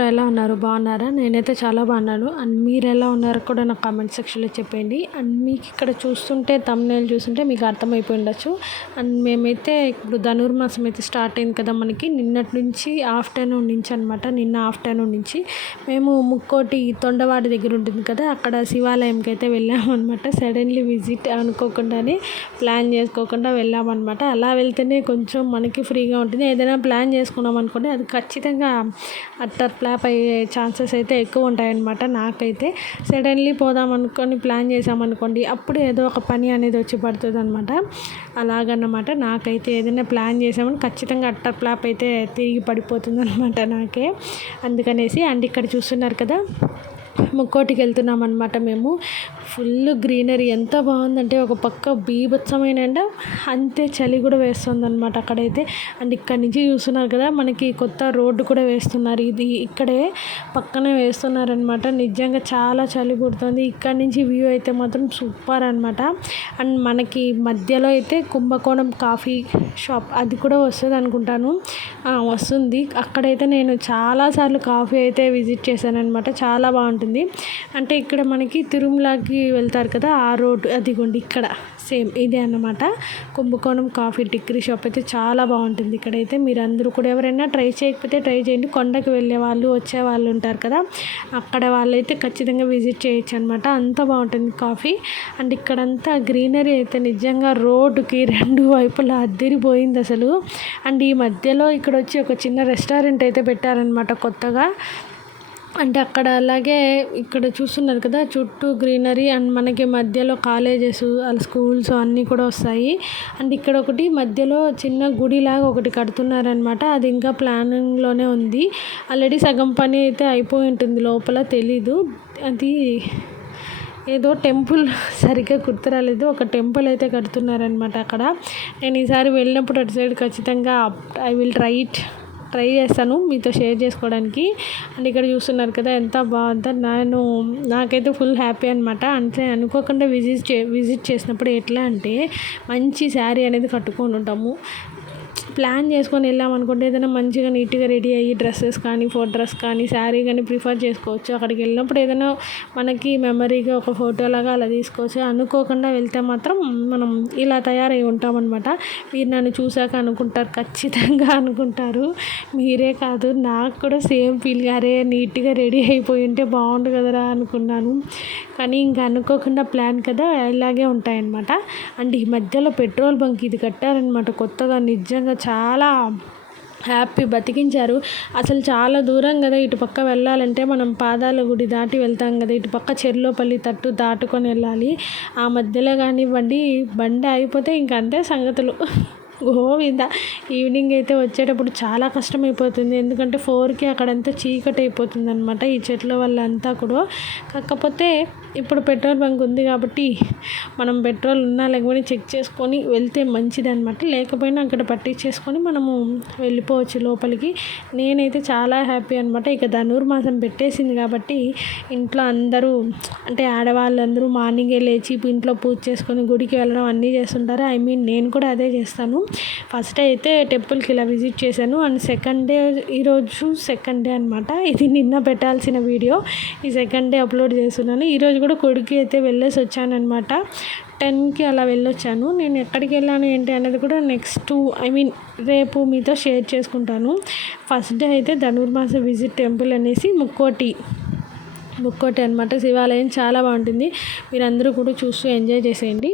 అందరూ ఎలా ఉన్నారు? బాగున్నారా? నేనైతే చాలా బాగున్నాను. అండ్ మీరు ఎలా ఉన్నారో కూడా నాకు కామెంట్ సెక్షన్లో చెప్పండి. అండ్ మీకు ఇక్కడ చూస్తుంటే థంబ్‌నెయిల్ చూస్తుంటే మీకు అర్థమైపోయి ఉండొచ్చు. అండ్ మేమైతే ఇప్పుడు ధనుర్మాసం అయితే స్టార్ట్ అయింది కదా మనకి. నిన్నటి నుంచి ఆఫ్టర్నూన్ నుంచి అనమాట. నిన్న ఆఫ్టర్నూన్ నుంచి మేము ముక్కోటి తొండవాడి దగ్గర ఉంటుంది కదా, అక్కడ శివాలయంకి అయితే వెళ్ళామన్నమాట. సడన్లీ విజిట్ అనుకోకుండానే, ప్లాన్ చేసుకోకుండా వెళ్ళామన్నమాట. అలా వెళ్తేనే కొంచెం మనకి ఫ్రీగా ఉంటుంది. ఏదైనా ప్లాన్ చేసుకున్నాం అనుకోండి, అది ఖచ్చితంగా అట్టర్ ఫ్లాప్ అయ్యే ఛాన్సెస్ అయితే ఎక్కువ ఉంటాయన్నమాట. నాకైతే సడన్లీ పోదాం అనుకొని ప్లాన్ చేసామనుకోండి, అప్పుడు ఏదో ఒక పని అనేది వచ్చి పడుతుంది అనమాట. అలాగన్నమాట. నాకైతే ఏదైనా ప్లాన్ చేసామని ఖచ్చితంగా అట్టర్ ఫ్లాప్ అయితే తిరిగి పడిపోతుంది అనమాట నాకే. అందుకనేసి అండ్ ఇక్కడ చూస్తున్నారు కదా, ముక్కోటికి వెళ్తున్నాం అనమాట మేము. ఫుల్ గ్రీనరీ ఎంత బాగుందంటే, ఒక పక్క బీభత్సమైన ఎండ, అంతే చలి కూడా వేస్తుంది అనమాట అక్కడైతే. అండ్ ఇక్కడ నుంచి చూస్తున్నారు కదా, మనకి కొత్త రోడ్డు కూడా వేస్తున్నారు. ఇది ఇక్కడే పక్కనే వేస్తున్నారనమాట. నిజంగా చాలా చలి పుడుతుంది. ఇక్కడ నుంచి వ్యూ అయితే మాత్రం సూపర్ అనమాట. అండ్ మనకి మధ్యలో అయితే కుంభకోణం కాఫీ షాప్ అది కూడా వస్తుంది అనుకుంటాను. వస్తుంది. అక్కడైతే నేను చాలాసార్లు కాఫీ అయితే విజిట్ చేశాను అనమాట. చాలా బాగుంటుంది. అంటే ఇక్కడ మనకి తిరుమలకి వెళ్తారు కదా, ఆ రోడ్డు అదిగోండి ఇక్కడ సేమ్ ఇదే అన్నమాట. కుంభకోణం కాఫీ టిక్కరీ షాప్ అయితే చాలా బాగుంటుంది. ఇక్కడైతే మీరు అందరూ కూడా ఎవరైనా ట్రై చేయకపోతే ట్రై చేయండి. కొండకి వెళ్ళే వాళ్ళు వచ్చే వాళ్ళు ఉంటారు కదా, అక్కడ వాళ్ళైతే ఖచ్చితంగా విజిట్ చేయొచ్చు అనమాట. అంత బాగుంటుంది కాఫీ. అండ్ ఇక్కడంతా గ్రీనరీ అయితే నిజంగా రోడ్డుకి రెండు వైపులా అద్దిరిపోయింది అసలు. అండ్ ఈ మధ్యలో ఇక్కడ వచ్చి ఒక చిన్న రెస్టారెంట్ అయితే పెట్టారనమాట కొత్తగా. అంటే అక్కడ అలాగే ఇక్కడ చూస్తున్నారు కదా, చుట్టూ గ్రీనరీ అండ్ మనకి మధ్యలో కాలేజెస్ స్కూల్స్ అన్నీ కూడా వస్తాయి. అండ్ ఇక్కడ ఒకటి మధ్యలో చిన్న గుడిలాగా ఒకటి కడుతున్నారనమాట. అది ఇంకా ప్లానింగ్లోనే ఉంది. ఆల్రెడీ సగం పని అయితే అయిపోయి ఉంటుంది లోపల, తెలీదు. అది ఏదో టెంపుల్ సరిగ్గా గుర్తురాలేదు. ఒక టెంపుల్ అయితే కడుతున్నారనమాట అక్కడ. నేను ఈసారి వెళ్ళినప్పుడు అటు సైడ్ ఖచ్చితంగా ఐ విల్ ట్రై చేస్తాను మీతో షేర్ చేసుకోవడానికి. అండ్ ఇక్కడ చూస్తున్నారు కదా ఎంత బాగుందో. నాకైతే ఫుల్ హ్యాపీ అనమాట. అంటే అనుకోకుండా విజిట్ చేసినప్పుడు ఎట్లా అంటే, మంచి శారీ అనేది కట్టుకొని ఉంటాము. ప్లాన్ చేసుకొని వెళ్ళామనుకుంటే ఏదైనా మంచిగా నీట్గా రెడీ అయ్యి డ్రెస్సెస్ కానీ, డ్రెస్ కానీ, శారీ కానీ ప్రిఫర్ చేసుకోవచ్చు. అక్కడికి వెళ్ళినప్పుడు ఏదైనా మనకి మెమరీగా ఒక ఫోటో లాగా అలా తీసుకోవచ్చు. అనుకోకుండా వెళ్తే మాత్రం మనం ఇలా తయారై ఉంటామన్నమాట. మీరు నన్ను చూశాక అనుకుంటారు, ఖచ్చితంగా అనుకుంటారు. మీరే కాదు, నాకు కూడా సేమ్ ఫీల్. అరే నీట్గా రెడీ అయిపోయి ఉంటే బాగుండు కదరా అనుకున్నాను. కానీ ఇంకా అనుకోకుండా ప్లాన్ కదా, ఇలాగే ఉంటాయన్నమాట. అండ్ ఈ మధ్యలో పెట్రోల్ బంక్ ఇది కట్టారనమాట కొత్తగా. నిజంగా చాలా హ్యాపీ, బతికించారు. అసలు చాలా దూరం కదా ఇటుపక్క వెళ్ళాలంటే, మనం పాదాల గుడి దాటి వెళ్తాం కదా, ఇటుపక్క చెర్లోపల్లి తట్టు దాటుకొని వెళ్ళాలి. ఆ మధ్యలో కానివ్వండి బండి అయిపోతే ఇంక అంతే సంగతులు గోవింద. ఈవినింగ్ అయితే వచ్చేటప్పుడు చాలా కష్టమైపోతుంది. ఎందుకంటే 4కి అక్కడంతా చీకటి అయిపోతుంది అనమాట, ఈ చెట్ల వల్ల అంతా కూడా. కాకపోతే ఇప్పుడు పెట్రోల్ బంక్ ఉంది కాబట్టి మనం పెట్రోల్ ఉన్నా లేకపోతే చెక్ చేసుకొని వెళ్తే మంచిది అనమాట. లేకపోయినా అక్కడ పట్టించేసుకొని మనము వెళ్ళిపోవచ్చు లోపలికి. నేనైతే చాలా హ్యాపీ అనమాట. ఇక ధనుర్మాసం పెట్టేసింది కాబట్టి ఇంట్లో అందరూ, అంటే ఆడవాళ్ళందరూ మార్నింగే లేచి ఇంట్లో పూజ చేసుకొని గుడికి వెళ్ళడం అన్నీ చేస్తుంటారు. నేను కూడా అదే చేస్తాను. ఫస్ట్ డే అయితే టెంపుల్కి ఇలా విజిట్ చేశాను. అండ్ సెకండ్ డే, ఈరోజు సెకండ్ డే అనమాట. ఇది నిన్న పెట్టాల్సిన వీడియో, ఈ సెకండ్ డే అప్లోడ్ చేస్తున్నాను. ఈరోజు కూడా కొడుకు అయితే వెళ్ళేసి వచ్చానమాట. 10కి అలా వెళ్ళొచ్చాను. నేను ఎక్కడికి వెళ్ళాను ఏంటి అనేది కూడా రేపు మీతో షేర్ చేసుకుంటాను. ఫస్ట్ డే అయితే ధనుర్మాస విజిట్ టెంపుల్ అనేసి ముక్కోటి అనమాట, శివాలయం చాలా బాగుంటుంది. మీరందరూ కూడా చూస్తూ ఎంజాయ్ చేసేయండి.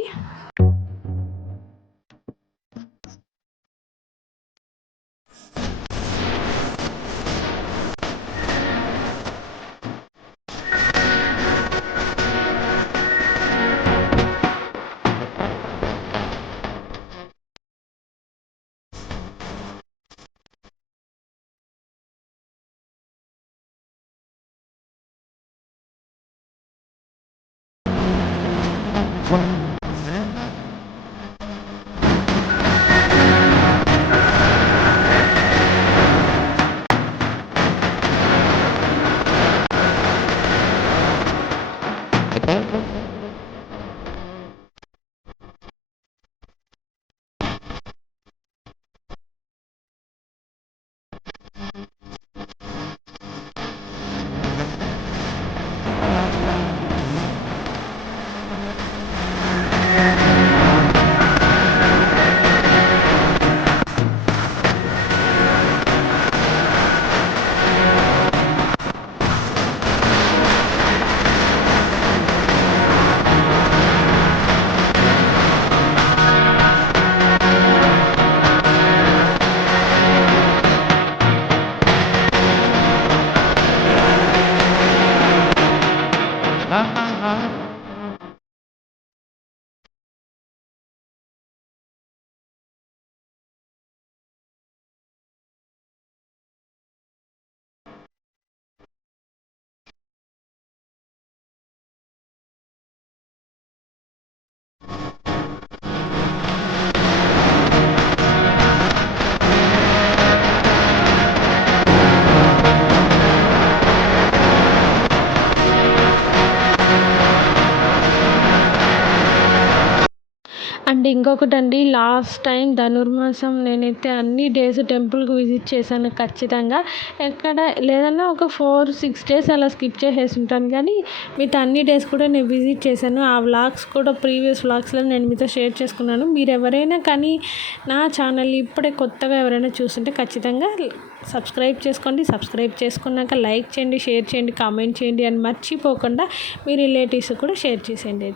అండ్ ఇంకొకటండి, లాస్ట్ టైం ధనుర్మాసం నేనైతే అన్ని డేస్ టెంపుల్కి విజిట్ చేశాను ఖచ్చితంగా. ఎక్కడ లేదన్నా ఒక 4-6 డేస్ అలా స్కిప్ చేసేసి ఉంటాను, కానీ మిగతా అన్ని డేస్ కూడా నేను విజిట్ చేశాను. ఆ వ్లాగ్స్ కూడా ప్రీవియస్ వ్లాగ్స్లో నేను మీతో షేర్ చేసుకున్నాను. మీరు ఎవరైనా కానీ నా ఛానల్ ఇప్పుడే కొత్తగా ఎవరైనా చూస్తుంటే ఖచ్చితంగా సబ్స్క్రైబ్ చేసుకోండి. సబ్స్క్రైబ్ చేసుకున్నాక లైక్ చేయండి, షేర్ చేయండి, కామెంట్ చేయండి అని మర్చిపోకుండా మీ రిలేటివ్స్ కూడా షేర్ చేసేయండి.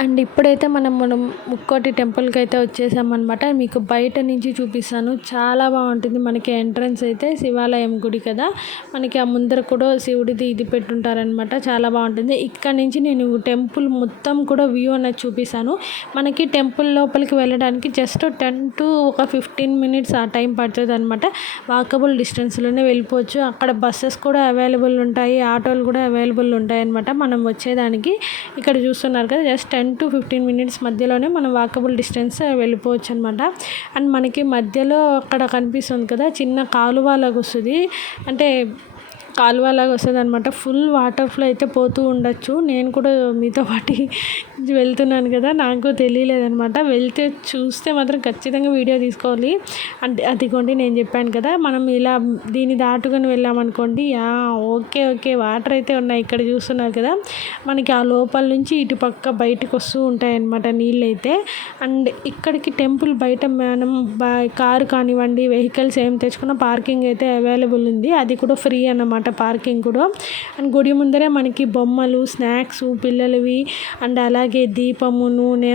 అండ్ ఇప్పుడైతే మనం ముక్కోటి టెంపుల్కి అయితే వచ్చేసామన్నమాట. మీకు బయట నుంచి చూపిస్తాను, చాలా బాగుంటుంది. మనకి ఎంట్రన్స్ అయితే శివాలయం గుడి కదా, మనకి ఆ ముందర కూడా శివుడిది ఇది పెట్టుంటారనమాట, చాలా బాగుంటుంది. ఇక్కడ నుంచి నేను టెంపుల్ మొత్తం కూడా వ్యూ అనేది చూపిస్తాను. మనకి టెంపుల్ లోపలికి వెళ్ళడానికి జస్ట్ 10 to 15 minutes ఆ టైం పడుతుంది అనమాట. వాకబుల్ డిస్టెన్స్లోనే వెళ్ళిపోవచ్చు. అక్కడ బస్సెస్ కూడా అవైలబుల్ ఉంటాయి, ఆటోలు కూడా అవైలబుల్ ఉంటాయి అనమాట. మనం వచ్చేదానికి ఇక్కడ చూస్తున్నారు కదా, జస్ట్ 10 to 15 minutes మధ్యలోనే మనం వాకబుల్ డిస్టెన్స్ వెళ్ళిపోవచ్చు అనమాట. అండ్ మనకి మధ్యలో అక్కడ కనిపిస్తుంది కదా, చిన్న కాలువలాగా వస్తుంది, అంటే కాలువలాగా వస్తుంది అనమాట. ఫుల్ వాటర్ ఫ్లో అయితే పోతూ ఉండొచ్చు. నేను కూడా మీతో పాటు వెళ్తున్నాను కదా, నాకు తెలియలేదనమాట. వెళ్తే చూస్తే మాత్రం ఖచ్చితంగా వీడియో తీసుకోవాలి. అంటే అదిగోండి, నేను చెప్పాను కదా, మనం ఇలా దీన్ని దాటుకొని వెళ్ళామనుకోండి, ఓకే వాటర్ అయితే ఉన్నాయి. ఇక్కడ చూస్తున్నారు కదా, మనకి ఆ లోపల నుంచి ఇటు పక్క బయటకు వస్తూ ఉంటాయన్నమాట నీళ్ళు అయితే. అండ్ ఇక్కడికి టెంపుల్ బయట మనం కారు కానివ్వండి, వెహికల్స్ ఏం తెచ్చుకున్న పార్కింగ్ అయితే అవైలబుల్ ఉంది. అది కూడా ఫ్రీ అన్నమాట పార్కింగ్ కూడా. అండ్ గుడి ముందరే మనకి బొమ్మలు, స్నాక్స్ పిల్లలవి, అండ్ అలాగే దీపము, నూనె,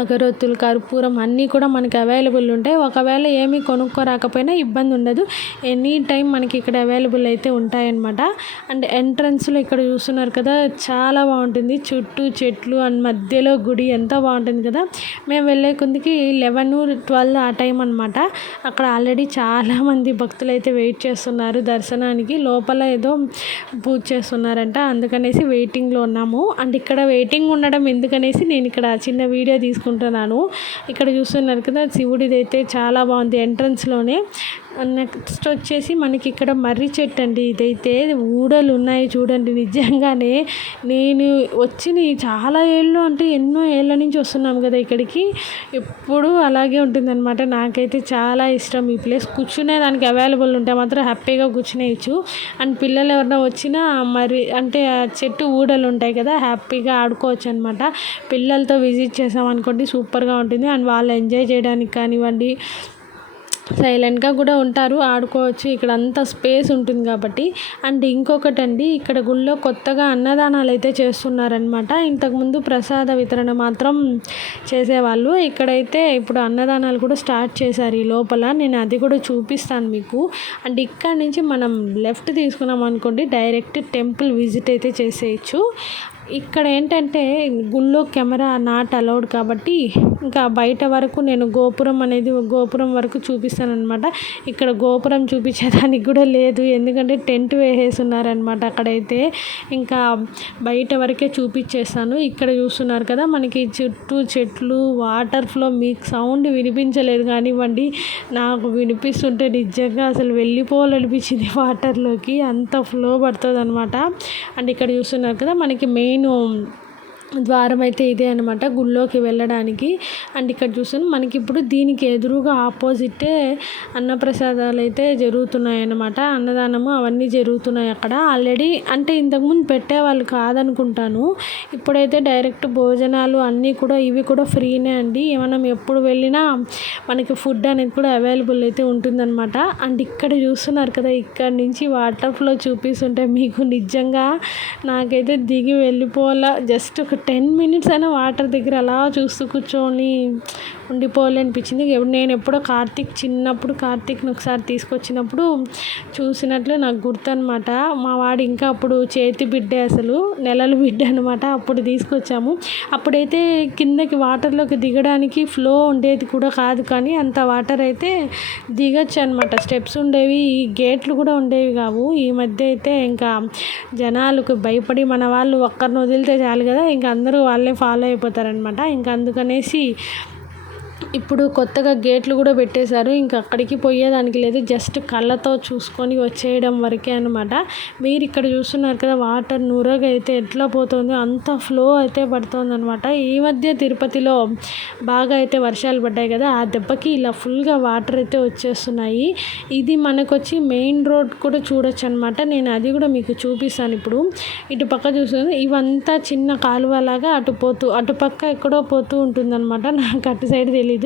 అగరొత్తులు, కర్పూరం అన్నీ కూడా మనకి అవైలబుల్ ఉంటాయి. ఒకవేళ ఏమీ కొనుక్కోరాకపోయినా ఇబ్బంది ఉండదు, ఎనీ టైం మనకి ఇక్కడ అవైలబుల్ అయితే ఉంటాయన్నమాట. అండ్ ఎంట్రన్స్లో ఇక్కడ చూస్తున్నారు కదా, చాలా బాగుంటుంది. చుట్టూ చెట్లు అండ్ మధ్యలో గుడి, ఎంత బాగుంటుంది కదా. మేము వెళ్ళే కొందికి 11-12 ఆ టైం అనమాట. అక్కడ ఆల్రెడీ చాలామంది భక్తులు అయితే వెయిట్ చేస్తున్నారు దర్శనానికి. లోపల ఏదో పూజ చేస్తున్నారంట, అందుకనేసి వెయిటింగ్లో ఉన్నాము. అండ్ ఇక్కడ వెయిటింగ్ ఉండడం ఎందుకనేసి నేను ఇక్కడ చిన్న వీడియో తీసుకుంటున్నాను. ఇక్కడ చూస్తున్నారు కదా, శివుడిది అయితే చాలా బాగుంది ఎంట్రన్స్లోనే. నెక్స్ట్ వచ్చేసి మనకి ఇక్కడ మర్రి చెట్టు అండి, ఇదైతే ఊడలు ఉన్నాయి చూడండి. నిజంగానే నేను వచ్చిన చాలా ఏళ్ళు, అంటే ఎన్నో ఏళ్ళ నుంచి వస్తున్నాం కదా ఇక్కడికి, ఎప్పుడు అలాగే ఉంటుందన్నమాట. నాకైతే చాలా ఇష్టం ఈ ప్లేస్. కూర్చునేదానికి అవైలబుల్ ఉంటే మాత్రం హ్యాపీగా కూర్చునేయచ్చు. అండ్ పిల్లలు ఎవరైనా వచ్చినా మరి అంటే ఆ చెట్టు ఊడలు ఉంటాయి కదా, హ్యాపీగా ఆడుకోవచ్చు అనమాట. పిల్లలతో విజిట్ చేసామనుకోండి సూపర్గా ఉంటుంది. అండ్ వాళ్ళు ఎంజాయ్ చేయడానికి కానివ్వండి, సైలెంట్గా కూడా ఉంటారు, ఆడుకోవచ్చు. ఇక్కడ అంతా స్పేస్ ఉంటుంది కాబట్టి. అండ్ ఇంకొకటండి, ఇక్కడ గుళ్ళో కొత్తగా అన్నదానాలు అయితే చేస్తున్నారనమాట. ఇంతకుముందు ప్రసాద వితరణ మాత్రం చేసేవాళ్ళు. ఇక్కడైతే ఇప్పుడు అన్నదానాలు కూడా స్టార్ట్ చేశారు ఈ లోపల. నేను అది కూడా చూపిస్తాను మీకు. అండ్ ఇక్కడ నుంచి మనం లెఫ్ట్ తీసుకున్నాం అనుకోండి, డైరెక్ట్ టెంపుల్ విజిట్ అయితే చేసేయచ్చు. ఇక్కడ ఏంటంటే గుళ్ళో కెమెరా నాట్ అలౌడ్ కాబట్టి ఇంకా బయట వరకు నేను గోపురం వరకు చూపిస్తాను అనమాట. ఇక్కడ గోపురం చూపించేదానికి కూడా లేదు, ఎందుకంటే టెంట్ వేసేసి ఉన్నారనమాట అక్కడైతే. ఇంకా బయట వరకే చూపించేస్తాను. ఇక్కడ చూస్తున్నారు కదా మనకి చుట్టూ చెట్లు, వాటర్ ఫ్లో. మీకు సౌండ్ వినిపించలేదు కానివ్వండి, నాకు వినిపిస్తుంటే నిజంగా అసలు వెళ్ళిపోవాలనిపించింది వాటర్లోకి, అంత ఫ్లో పడుతుంది అనమాట. అండ్ ఇక్కడ చూస్తున్నారు కదా మనకి మెయిన్ ద్వారం అయితే ఇదే అనమాట గుళ్ళోకి వెళ్ళడానికి. అండ్ ఇక్కడ చూస్తాను మనకి ఇప్పుడు దీనికి ఎదురుగా ఆపోజిటే అన్నప్రసాదాలు అయితే జరుగుతున్నాయి అన్నమాట. అన్నదానము అవన్నీ జరుగుతున్నాయి అక్కడ ఆల్రెడీ. అంటే ఇంతకుముందు పెట్టేవాళ్ళు కాదనుకుంటాను, ఇప్పుడైతే డైరెక్ట్ భోజనాలు అన్నీ కూడా ఇవి కూడా ఫ్రీనే అండి. మనం ఎప్పుడు వెళ్ళినా మనకి ఫుడ్ అనేది కూడా అవైలబుల్ అయితే ఉంటుందన్నమాట. అండ్ ఇక్కడ చూస్తున్నారు కదా, ఇక్కడ నుంచి వాటర్ ఫ్లో చూపిస్తుంటే మీకు నిజంగా నాకైతే దిగి వెళ్ళిపోవాలా. జస్ట్ ఒక 10 minutes అయినా వాటర్ దగ్గర అలా చూస్తూ కూర్చొని ఉండిపోవాలి అనిపించింది. నేను ఎప్పుడో చిన్నప్పుడు కార్తీక్ని ఒకసారి తీసుకొచ్చినప్పుడు చూసినట్లు నాకు గుర్తు అనమాట. మా వాడు ఇంకా అప్పుడు చేతి బిడ్డే, అసలు నెలల బిడ్డ అనమాట. అప్పుడు తీసుకొచ్చాము. అప్పుడైతే కిందకి వాటర్లోకి దిగడానికి ఫ్లో ఉండేది కూడా కాదు, కానీ అంత వాటర్ అయితే దిగచ్చు అనమాట. స్టెప్స్ ఉండేవి, గేట్లు కూడా ఉండేవి కావు. ఈ మధ్య అయితే ఇంకా జనాలకు భయపడి మన వాళ్ళు ఒక్కరిని వదిలితే చాలు కదా, ఇంకా అందరూ వాళ్ళే ఫాలో అయిపోతారనమాట. ఇంకా అందుకనేసి ఇప్పుడు కొత్తగా గేట్లు కూడా పెట్టేశారు. ఇంకా అక్కడికి పోయేదానికి లేదు, జస్ట్ కళ్ళతో చూసుకొని వచ్చేయడం వరకే అనమాట. మీరు ఇక్కడ చూస్తున్నారు కదా వాటర్ నురగ అయితే ఎట్లా పోతుందో అంత ఫ్లో అయితే పడుతుంది అనమాట. ఈ మధ్య తిరుపతిలో బాగా అయితే వర్షాలు పడ్డాయి కదా, ఆ దెబ్బకి ఇలా ఫుల్గా వాటర్ అయితే వచ్చేస్తున్నాయి. ఇది మనకొచ్చి మెయిన్ రోడ్ కూడా చూడొచ్చు అనమాట. నేను అది కూడా మీకు చూపిస్తాను ఇప్పుడు. ఇటు పక్క చూస్తుంది, ఇవంతా చిన్న కాలువలాగా అటు పక్క ఎక్కడో పోతూ ఉంటుందన్నమాట. నాకు అటు సైడ్ తెలీదు.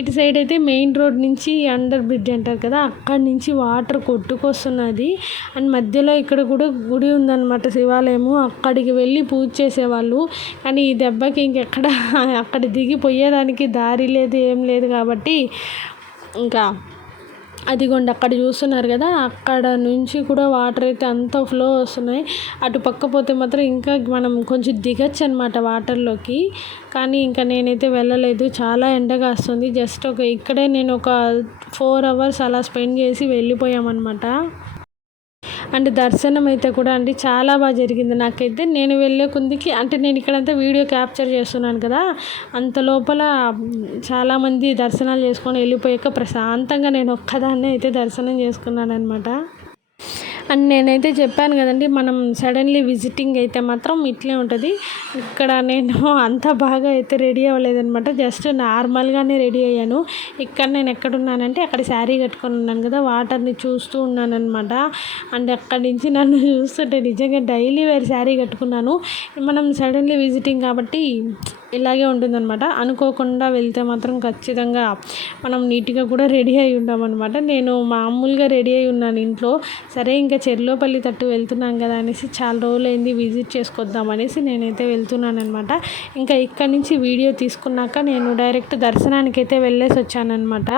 ఇటు సైడ్ అయితే మెయిన్ రోడ్ నుంచి అండర్ బ్రిడ్జ్ అంటారు కదా, అక్కడి నుంచి వాటర్ కొట్టుకొస్తున్నది. అండ్ మధ్యలో ఇక్కడ కూడా గుడి ఉందన్నమాట, శివాలయము. అక్కడికి వెళ్ళి పూజ చేసేవాళ్ళు. కానీ ఈ దెబ్బకి ఇంకెక్కడ అక్కడ దిగిపోయేదానికి దారి లేదు, ఏం లేదు కాబట్టి ఇంకా అదిగోండి అక్కడ చూస్తున్నారు కదా, అక్కడ నుంచి కూడా వాటర్ అయితే అంత ఫ్లో వస్తున్నాయి. అటు పక్క పోతే మాత్రం ఇంకా మనం కొంచెం దిగచ్చు అనమాట వాటర్లోకి. కానీ ఇంకా నేనైతే వెళ్ళలేదు, చాలా ఎండగా వస్తుంది. జస్ట్ ఇక్కడే నేను ఒక 4 hours అలా స్పెండ్ చేసి వెళ్ళిపోయామన్నమాట. అండ్ దర్శనం అయితే కూడా అండి చాలా బాగా జరిగింది నాకైతే. నేను వెళ్ళే కొందికి అంటే నేను ఇక్కడంతా వీడియో క్యాప్చర్ చేస్తున్నాను కదా, అంత లోపల చాలామంది దర్శనాలు చేసుకొని వెళ్ళిపోయాక ప్రశాంతంగా నేను ఒక్కదాన్నే అయితే దర్శనం చేసుకున్నాను అనమాట. అండ్ నేనైతే చెప్పాను కదండి, మనం సడన్లీ విజిటింగ్ అయితే మాత్రం ఇట్లే ఉంటుంది. ఇక్కడ నేను అంత బాగా అయితే రెడీ అవ్వలేదనమాట, జస్ట్ నార్మల్గానే రెడీ అయ్యాను. ఇక్కడ నేను ఎక్కడున్నానంటే అక్కడ శారీ కట్టుకొని ఉన్నాను కదా, వాటర్ని చూస్తూ ఉన్నాను అనమాట. అండ్ అక్కడి నుంచి నన్ను చూస్తుంటే నిజంగా డైలీ వేర్ శారీ కట్టుకున్నాను. మనం సడన్లీ విజిటింగ్ కాబట్టి ఇలాగే ఉంటుందన్నమాట. అనుకోకుండా వెళ్తే మాత్రం ఖచ్చితంగా మనం నీట్గా కూడా రెడీ అయి ఉంటామన్నమాట. నేను మామూలుగా రెడీ అయి ఉన్నాను ఇంట్లో. సరే ఇంకా చెర్లోపల్లి తట్టు వెళ్తున్నాం కదా అనేసి, చాలా రోజులైంది విజిట్ చేసుకొద్దాం అనేసి నేనైతే వెళ్తున్నాను అనమాట. ఇంకా ఇక్కడి నుంచి వీడియో తీసుకున్నాక నేను డైరెక్ట్ దర్శనానికి అయితే వెళ్ళేసి వచ్చానమాట.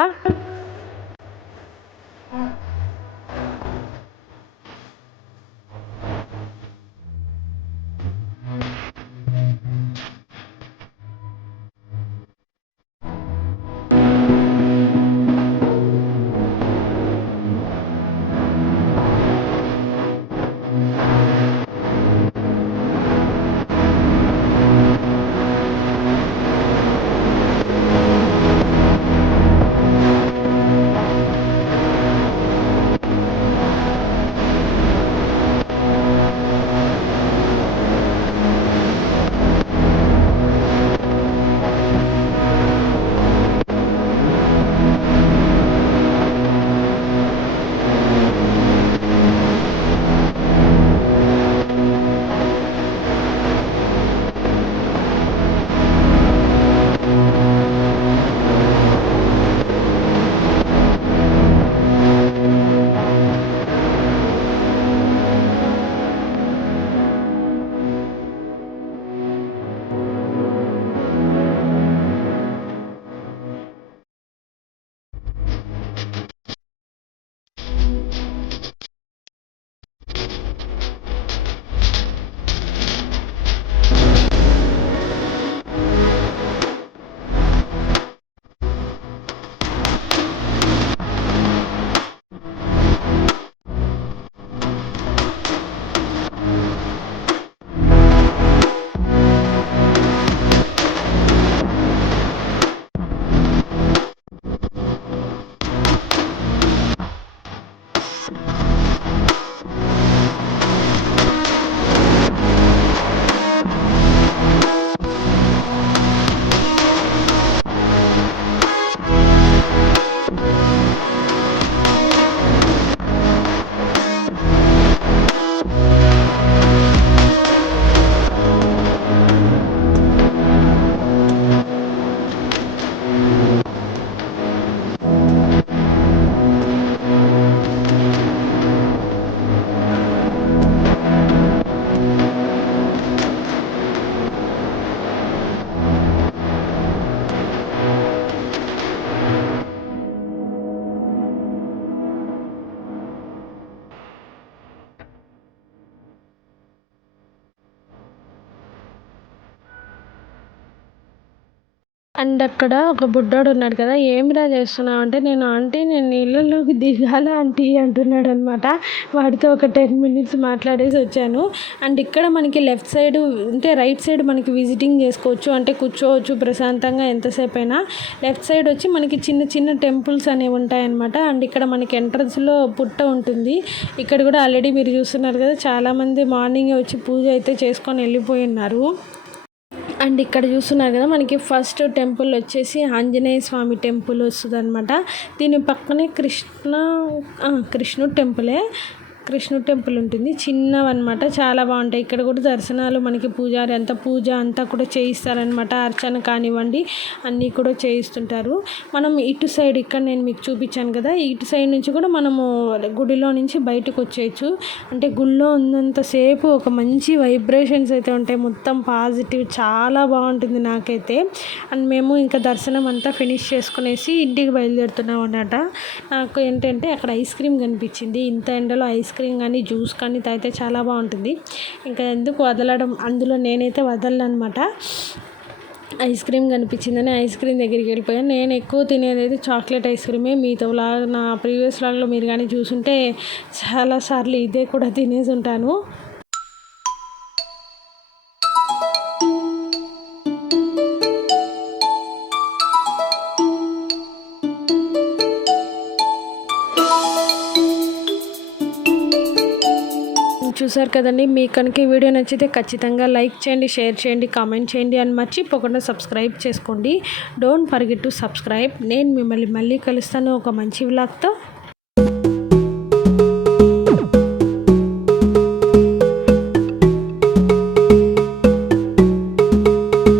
అండ్ అక్కడ ఒక బుడ్డోడు ఉన్నాడు కదా, ఏమిరా చేస్తున్నావు అంటే, నేను నీళ్ళలోకి దిగాల ఆంటీ అంటున్నాడు అనమాట. వాడితో ఒక 10 minutes మాట్లాడేసి వచ్చాను. అండ్ ఇక్కడ మనకి లెఫ్ట్ సైడ్ అంటే రైట్ సైడ్ మనకి విజిటింగ్ చేసుకోవచ్చు, అంటే కూర్చోవచ్చు ప్రశాంతంగా ఎంతసేపు అయినా. లెఫ్ట్ సైడ్ వచ్చి మనకి చిన్న చిన్న టెంపుల్స్ అనేవి ఉంటాయన్నమాట. అండ్ ఇక్కడ మనకి ఎంట్రన్స్లో పుట్ట ఉంటుంది. ఇక్కడ కూడా ఆల్రెడీ మీరు చూస్తున్నారు కదా, చాలామంది మార్నింగ్ వచ్చి పూజ అయితే చేసుకొని వెళ్ళిపోయి ఉన్నారు. అండ్ ఇక్కడ చూస్తున్నారు కదా, మనకి ఫస్ట్ టెంపుల్ వచ్చేసి ఆంజనేయ స్వామి టెంపుల్ వస్తుంది అనమాట. దీని పక్కనే కృష్ణుడు టెంపుల్ ఉంటుంది, చిన్నవన్నమాట. చాలా బాగుంటాయి. ఇక్కడ కూడా దర్శనాలు మనకి పూజారి పూజ అంతా కూడా చేయిస్తారనమాట. అర్చన కానివ్వండి అన్నీ కూడా చేయిస్తుంటారు. మనం ఇటు సైడ్ ఇక్కడ నేను మీకు చూపించాను కదా, ఇటు సైడ్ నుంచి కూడా మనము గుడిలో నుంచి బయటకు వచ్చేయచ్చు. అంటే గుడిలో ఉన్నంతసేపు ఒక మంచి వైబ్రేషన్స్ అయితే ఉంటాయి, మొత్తం పాజిటివ్, చాలా బాగుంటుంది నాకైతే. అండ్ మేము ఇంకా దర్శనం అంతా ఫినిష్ చేసుకునేసి ఇంటికి బయలుదేరుతున్నాం అన్నమాట. నాకు ఏంటంటే అక్కడ ఐస్ క్రీమ్ కనిపించింది. ఇంత ఎండలో ఐస్ క్రీమ్ కానీ జ్యూస్ కానీ తాగితే చాలా బాగుంటుంది. ఇంకా ఎందుకు వదలడం, అందులో నేనైతే వదలను అనమాట. ఐస్ క్రీమ్ కనిపించిందని ఐస్ క్రీమ్ దగ్గరికి వెళ్ళిపోయాను. నేను ఎక్కువ తినేది అయితే చాక్లెట్ ఐస్ క్రీమే. మీతో నా ప్రీవియస్ వ్లాగ్లో మీరు కానీ చూసుంటే చాలాసార్లు ఇదే కూడా తినేసి ఉంటాను. చూసారు కదండి, మీకు కనుక ఈ వీడియో నచ్చితే ఖచ్చితంగా లైక్ చేయండి, షేర్ చేయండి, కామెంట్ చేయండి, అని మర్చిపోకుండా సబ్స్క్రైబ్ చేసుకోండి. Don't forget to subscribe. నేను మిమ్మల్ని మళ్ళీ కలుస్తాను ఒక మంచి వ్లాగ్తో.